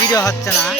Video হচ্ছে না।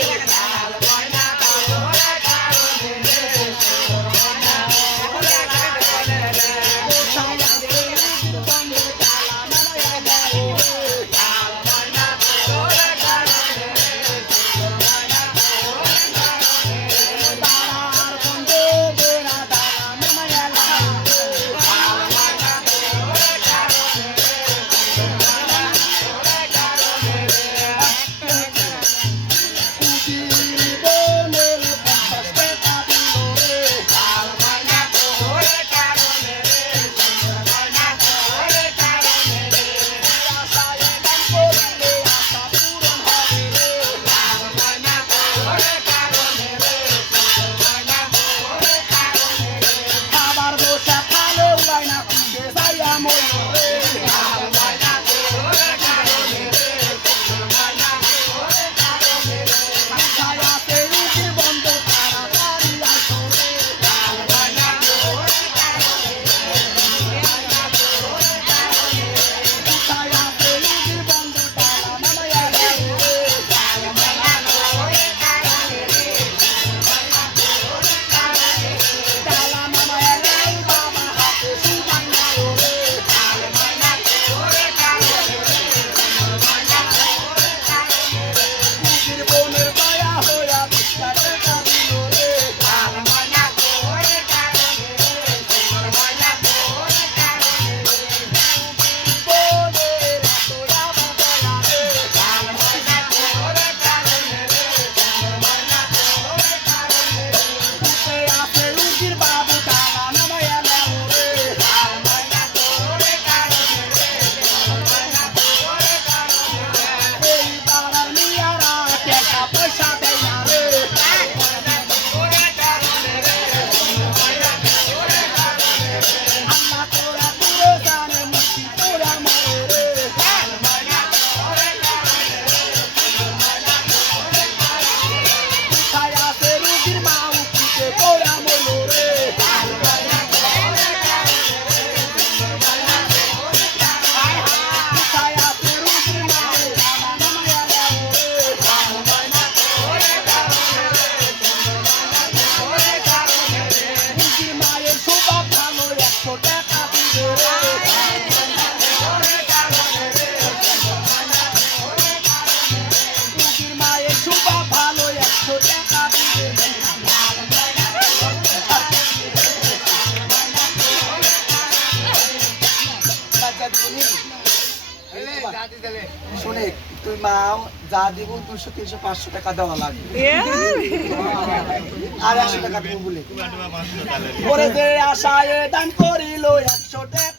শোনে তুই মা যা দিব দুশো তিনশো পাঁচশো টাকা দেওয়া লাগবে। আর একশো টাকা দিব বলে। আশায় দান করিল একশো টাকা